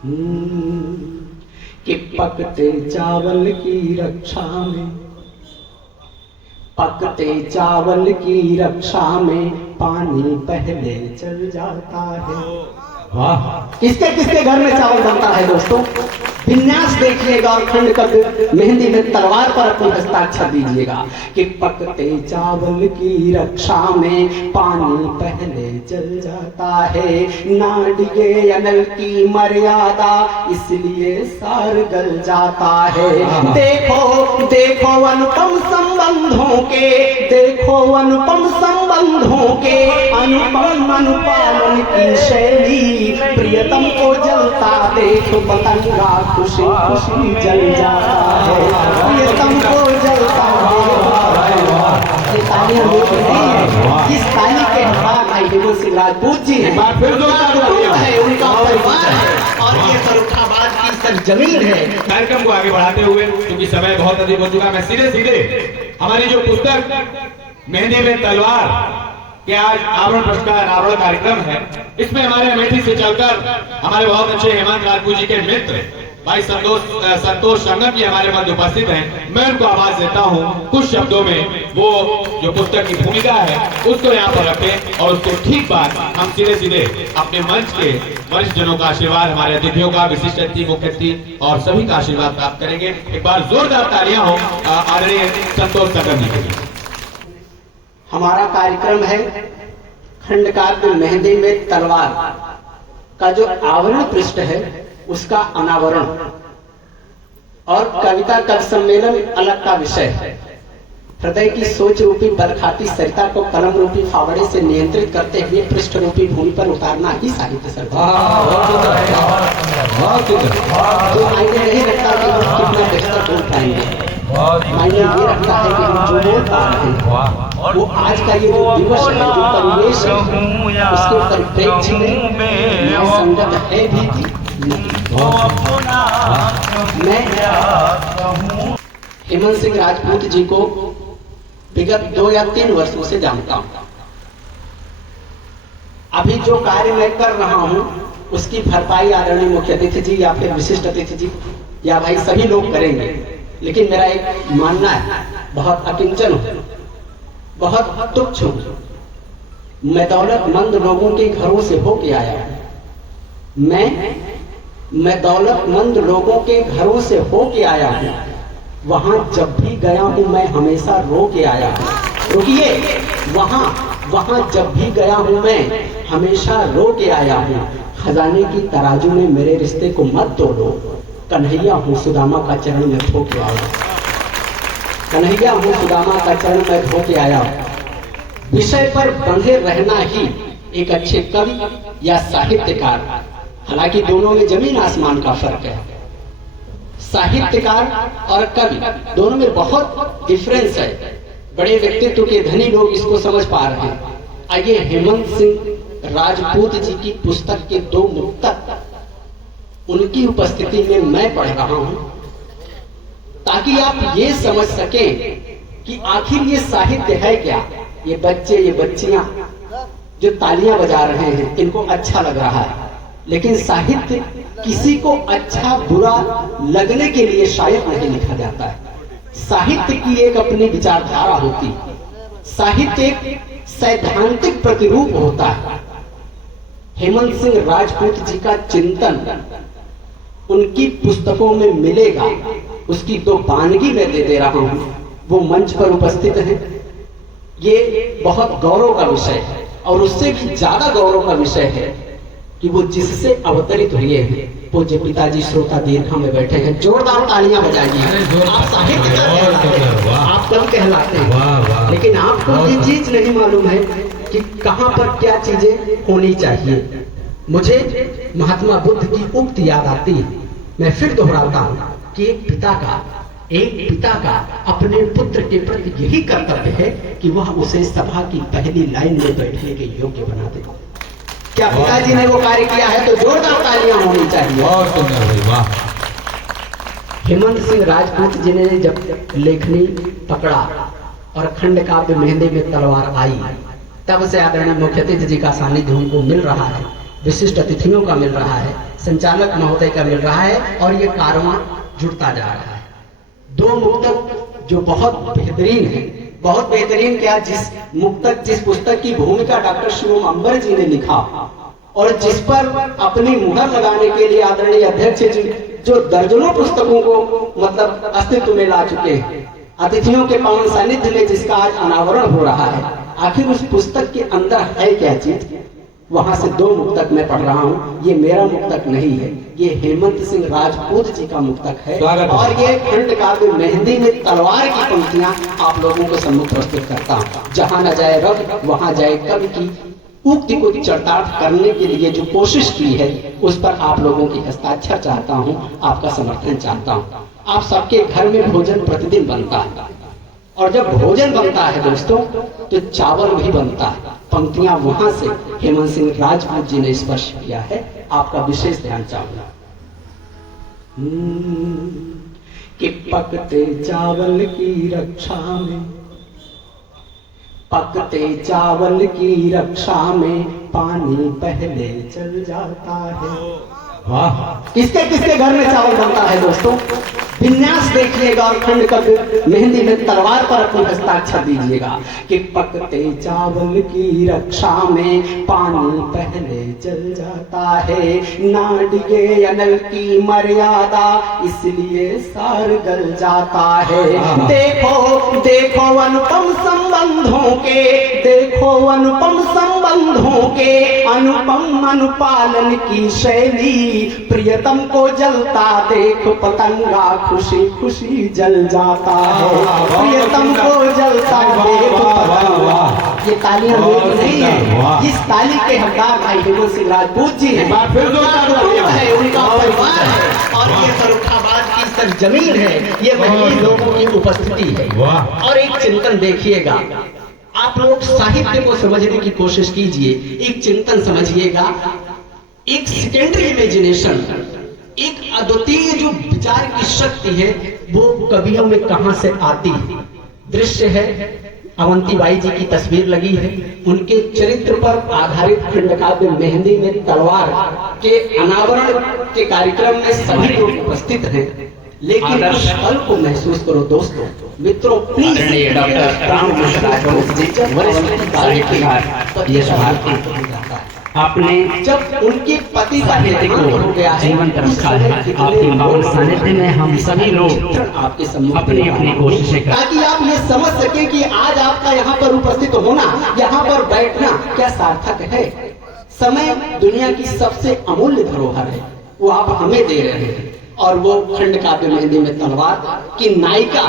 कि पकते चावल की रक्षा में, पकते चावल की रक्षा में पानी पहले चल जाता है। वाह, किसके किसके घर में चावल बनता है दोस्तों? विन्यास देखिएगा और खंड कब मेहंदी में तलवार पर अपना हस्ताक्षर दीजिएगा कि पकते चावल की रक्षा में पानी पहले चल जाता है। नाडिये अनल की मर्यादा इसलिए सार गल जाता है। देखो देखो अनुपम संबंधों के, देखो अनुपम संबंधों के अनुपम अनुपालन की शैली। प्रियतम को जलता देख पतंगा खुशी खुशी जल जाता है। प्रियतम को जलता इस ताली के बाद हेमंत सिंह राजपूत जी हैं, उनका परिवार है और ये फर्रुखाबाद की सरजमीन है। कार्यक्रम को आगे बढ़ाते हुए क्योंकि समय बहुत अधिक हो चुका, मैं सीधे सीधे हमारी जो पुस्तक मेहंदी में तलवार कि आज आवरण पुरस्कार आवरण कार्यक्रम है, इसमें हमारे अमेठी से चलकर हमारे बहुत अच्छे हेमंत राजपूत जी के मित्र भाई संतोष संगम जी हमारे मध्य उपस्थित हैं। मैं उनको आवाज देता हूं कुछ शब्दों में, वो जो पुस्तक की भूमिका है उसको यहाँ पर रखें और उसको ठीक बाद हम सीधे सीधे अपने मंच के वरिष्ठ जनों का आशीर्वाद, हमारे अतिथियों का, विशिष्ट अतिथि, मुख्य अतिथि और सभी का आशीर्वाद प्राप्त करेंगे। एक बार जोरदार तालियां हो आदरणीय संतोष संगम जी के लिए। हमारा कार्यक्रम है खंडकाव्य मेहंदी में तलवार का जो आवरण पृष्ठ है उसका अनावरण और कविता कवि सम्मेलन अलग का विषय है। हृदय की सोच रूपी बलखाती सरिता को कलम रूपी फावड़े से नियंत्रित करते हुए पृष्ठ रूपी भूमि पर उतारना ही साहित्य सर्जन। तो मायने नहीं रखता कि हम कितना बेहतर बोल पाएंगे, मायने ये रखता है कि हम जो बोल पा रहे हैं वो आज का ये जो दिवस है, जो परिवेश है, उसके परिप्रेक्ष्य में संगत है भी मैं हेमंत सिंह राजपूत जी को विगत 2 या 3 वर्षों से जानता हूं। अभी जो कार्य मैं कर रहा हूं उसकी भरपाई आदरणीय मुख्य अतिथि जी या फिर विशिष्ट अतिथि जी या भाई सभी लोग करेंगे, लेकिन मेरा एक मानना है, बहुत अकिंचन हूं, बहुत तुच्छ हूं। मैं दौलतमंद लोगों के घरों से होके आया हूं। मैं दौलतमंद लोगों के घरों से होके आया हूं। वहां जब भी गया हूं मैं हमेशा रो के आया हूं। रुकिए, वहां जब भी गया हूं मैं हमेशा रो के आया हूं। खजाने की तराजू में मेरे रिश्ते को मत तोड़ो। कन्हैया हूं सुदामा का चरण में धो के आया। कन्हैया हूं सुदामा का चरण में धो के आया। विषय पर बंधे रहना ही एक अच्छे कवि या साहित्यकार, हालांकि दोनों में जमीन आसमान का फर्क है। साहित्यकार और कवि दोनों में बहुत डिफरेंस है। बड़े व्यक्तित्व के धनी लोग इसको समझ पा रहे हैं। आइए हेमंत सिंह राजपूत जी की पुस्तक के 2 मुक्तक उनकी उपस्थिति में मैं पढ़ रहा हूं ताकि आप ये समझ सकें कि आखिर ये साहित्य है क्या। ये बच्चे, ये बच्चियां जो तालियां बजा रहे हैं इनको अच्छा लग रहा है, लेकिन साहित्य किसी को अच्छा बुरा लगने के लिए शायद नहीं लिखा जाता है। साहित्य की एक अपनी विचारधारा होती, साहित्य एक सैद्धांतिक प्रतिरूप होता है। हेमंत सिंह राजपूत जी का चिंतन उनकी पुस्तकों में मिलेगा, उसकी 2 वानगी मैं दे रहा हूं। वो मंच पर उपस्थित है, ये बहुत गौरव का विषय है और उससे भी ज्यादा गौरव का विषय है कि वो जिससे अवतरित हुए हैं पूज्य पिताजी श्रोता दीर्घा में बैठे हैं। जोरदार तालियां बजाइए। आप साहित्यकार, आप कम कहलाते हैं, लेकिन आपको ये चीज नहीं मालूम है कि कहां पर क्या चीजें होनी चाहिए। मुझे महात्मा बुद्ध की उक्ति याद आती है, मैं फिर दोहराता हूं कि एक पिता का अपने पुत्र के प्रति यही कर्तव्य है कि वह उसे सभा की पहली लाइन में बैठने के योग्य बना दे। क्या पिताजी ने वो कार्य किया है? तो जोरदार तालियां होनी चाहिए। और सुंदर भाई, वाह। हेमंत सिंह राजपूत जी ने जब लेखनी पकड़ा और खंडकाव्य मेहंदी में तलवार आई, तब से आदरणीय मुख्य अतिथि जी का सानिध्य उनको मिल रहा है, विशिष्ट अतिथियों का मिल रहा है। संचालक महोदय का मिल रहा है और ये कारवां जुड़ता जा रहा है। दो मुक्तक जो बहुत बेहतरीन है, बहुत बेहतरीन क्या, जिस पुस्तक की भूमिका डॉक्टर शिवम अंबर जी ने लिखा और जिस पर अपनी मुहर लगाने के लिए आदरणीय अध्यक्ष जी जो दर्जनों पुस्तकों को मतलब अस्तित्व में ला चुके हैं, अतिथियों के पावन सानिध्य में जिसका आज अनावरण हो रहा है, आखिर उस पुस्तक के अंदर है क्या चीज। वहां से दो मुक्तक मैं पढ़ रहा हूँ। ये मेरा मुक्तक नहीं है, ये हेमंत सिंह राजपूत जी का मुक्तक है और ये खंड काव्य मेहंदी में तलवार की पंक्तियां आप लोगों को सम्मुख प्रस्तुत करता हूँ। जहां न जाए रब वहां जाए कवि की उक्ति को चरितार्थ करने के लिए जो कोशिश की है उस पर आप लोगों की हस्ताक्षर चाहता हूँ, आपका समर्थन चाहता हूँ। आप सबके घर में भोजन प्रतिदिन बनता है और जब भोजन बनता है दोस्तों तो चावल भी बनता है। पंक्तियां वहां से हेमंत सिंह राजपूत जी ने स्पर्श किया है, आपका विशेष ध्यान चाहूंगा। कि पकते चावल की रक्षा में, पकते चावल की रक्षा में पानी पहले चल जाता है। वाह, किसके किसके घर में चावल बनता है दोस्तों? विन्यास देखिएगा और खंड काव्य मेहंदी में तलवार पर अपनी हस्ताक्षर दीजिएगा कि पकते चावल की रक्षा में पानी पहले चल जाता है, ना डिगे अनल की मर्यादा इसलिए सार गल जाता है। देखो देखो अनुपम संबंधों के, देखो अनुपम संबंधों के अनुपम अनुपालन की शैली, प्रियतम को जलता देख पतंगा खुशी खुशी जल जाता है, प्रियतम को जलता देख पतंगा। ये तालियां मेरी नहीं है, इस ताली के हकदार भाई हेमंत सिंह राजपूत जी हैं, है उनका परिवार है और ये फर्रुखाबाद की सरजमीन है, ये वही लोगों की उपस्थिति है। और एक चिंतन देखिएगा, आप लोग साहित्य को समझने की कोशिश कीजिए, एक चिंतन समझिएगा। एक सेकेंडरी इमेजिनेशन, एक अद्वितीय जो विचार की शक्ति है वो कवियों में कहां से आती है। दृश्य है, अवंतीबाई जी की तस्वीर लगी है, उनके चरित्र पर आधारित खंडकाव्य मेहंदी में तलवार के अनावरण के कार्यक्रम में सभी लोग उपस्थित हैं, लेकिन उस पल को महसूस करो दोस्तों, मित्रों, प्लीज। आपने जब उनके पति का देहांत हो गया है, जीवन रखा है, आपके पावन सानिध्य में हम सभी लोग आपके सम्मुख अपनी अपनी कोशिशें कर, ताकि आप ये समझ सके कि आज आपका यहाँ पर उपस्थित होना, यहाँ पर बैठना क्या सार्थक है। समय दुनिया की सबसे अमूल्य धरोहर है, वो आप हमें दे रहे हैं। और वो खंड काव्य मेहंदी में तलवार की नायिका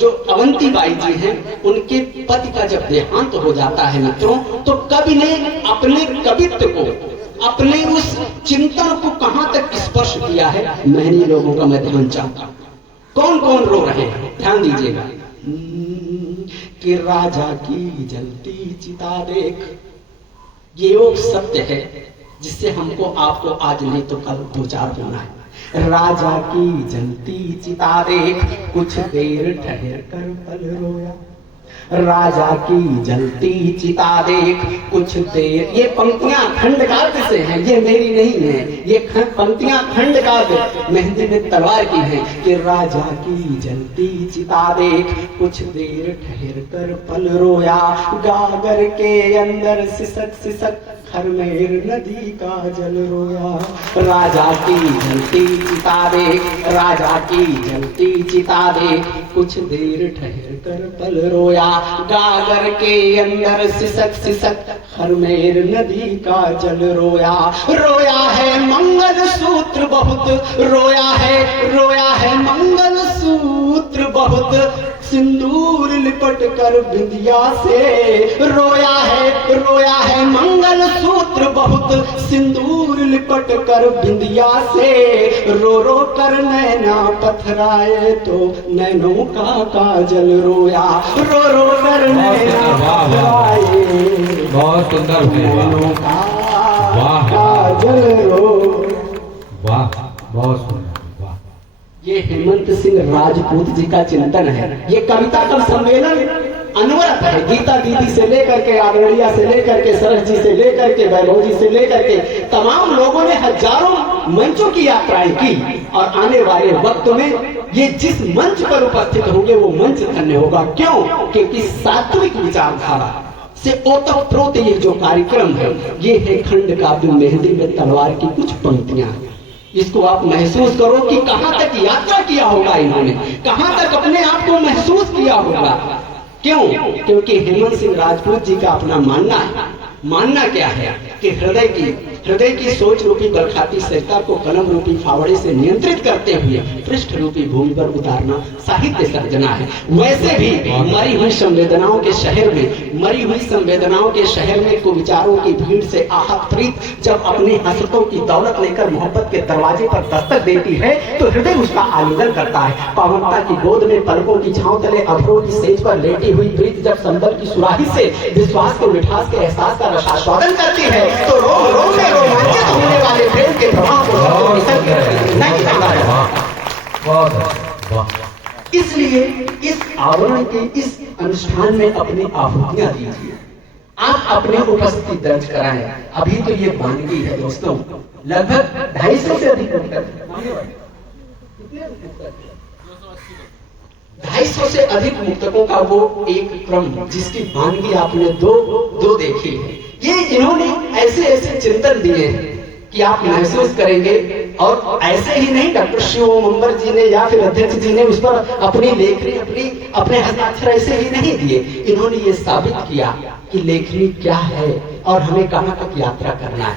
जो अवंतीबाई जी हैं, उनके पति का जब देहांत हो जाता है मित्रों, तो कवि ने अपने कवित्व को, अपने उस चिंतन को कहां तक स्पर्श किया है, मेहनी लोगों का मैं ध्यान चाहता हूं। कौन कौन रो रहे हैं, ध्यान दीजिएगा। कि राजा की जलती चिता देख, ये वो सत्य है जिससे हमको आपको आज नहीं तो कल दो चार होना है। राजा की जलती चिता देख कुछ देर ठहर कर पल रोया, राजा की जलती चिता देख कुछ देर। ये पंक्तियां खंड काव्य से हैं, ये मेरी नहीं है, ये पंक्तियां खंड काव्य मेहंदी में तलवार की हैं। कि राजा की जलती चिता देख कुछ देर ठहर कर पल रोया, गागर के अंदर सिसक सिसक खरमेर नदी का जल रोया। राजा की जलती चिता देख, राजा की जलती चिता देख कुछ देर ठहर कर पल रोया, गागर के अंदर सिसक सिसक खरमेर नदी का जल रोया। रोया है मंगल सूत्र बहुत, रोया है मंगल सूत्र बहुत, सिंदूर लिपट कर बिंदिया से। रोया है मंगल सूत्र बहुत, सिंदूर लिपट कर बिंदिया से। रो रो कर नैना पथराए तो नैनों का काजल रोया, रो रो कर नैना पथराए बहुत सुंदर, नैनों का काजल रो। वाह, बहुत सुंदर। ये हेमंत सिंह राजपूत जी का चिंतन है। ये कविता का सम्मेलन अनवरत है, गीता दीदी से लेकर के, आदरणीय से लेकर के, सरस जी से लेकर के, वैभव जी से लेकर के तमाम लोगों ने हजारों मंचों की यात्राएं की और आने वाले वक्त में ये जिस मंच पर उपस्थित होंगे वो मंच धन्य होगा। क्यों? क्योंकि सात्विक विचारधारा से ओतप्रोत ये जो कार्यक्रम है ये है खंड काव्य मेहंदी में तलवार की कुछ पंक्तियां। इसको आप महसूस करो कि कहां तक यात्रा किया होगा इन्होंने, कहां तक अपने आप को महसूस किया होगा। क्यों? क्योंकि हेमंत सिंह राजपूत जी का अपना मानना है। मानना क्या है कि हृदय की सोच रूपी बरखाती सरिता को कलम रूपी फावड़े से नियंत्रित करते हुए पृष्ठ रूपी भूमि पर उतारना साहित्य सर्जना है। वैसे भी मरी हुई संवेदनाओं के शहर में कुविचारों की भीड़ से आहत प्रीत जब अपनी हसरतों की दौलत लेकर मोहब्बत के दरवाजे पर दस्तक देती है तो हृदय उसका आलिंगन करता है। पावनता की गोद में पलकों की छांव तले अभ्रों की सेज पर लेटी हुई प्रीत जब संबल की सुराही से विश्वास को मिठास के एहसास का रसास्वादन करती है तो रोम रोम में रोमांचित होने वाले प्रेम के प्रवाह को नहीं जाना। इसलिए इस आवरण के इस अनुष्ठान में अपनी आहुतियां दीजिए, आप अपने उपस्थिति दर्ज कराएं। अभी तो ये वानगी है दोस्तों, लगभग 250 से अधिक 250 से अधिक मुक्तकों का वो एक क्रम जिसकी वानगी आपने दो देखी है। ये इन्होंने ऐसे चिंतन दिए हैं कि आप महसूस करेंगे। और ऐसे ही नहीं, डॉक्टर शिव मंबर जी ने या फिर अध्यक्ष जी ने उस पर अपनी लेखनी अपने हस्ताक्षर ऐसे ही नहीं दिए। इन्होंने ये साबित किया कि लेखनी क्या है और हमें कहां तक यात्रा करना है।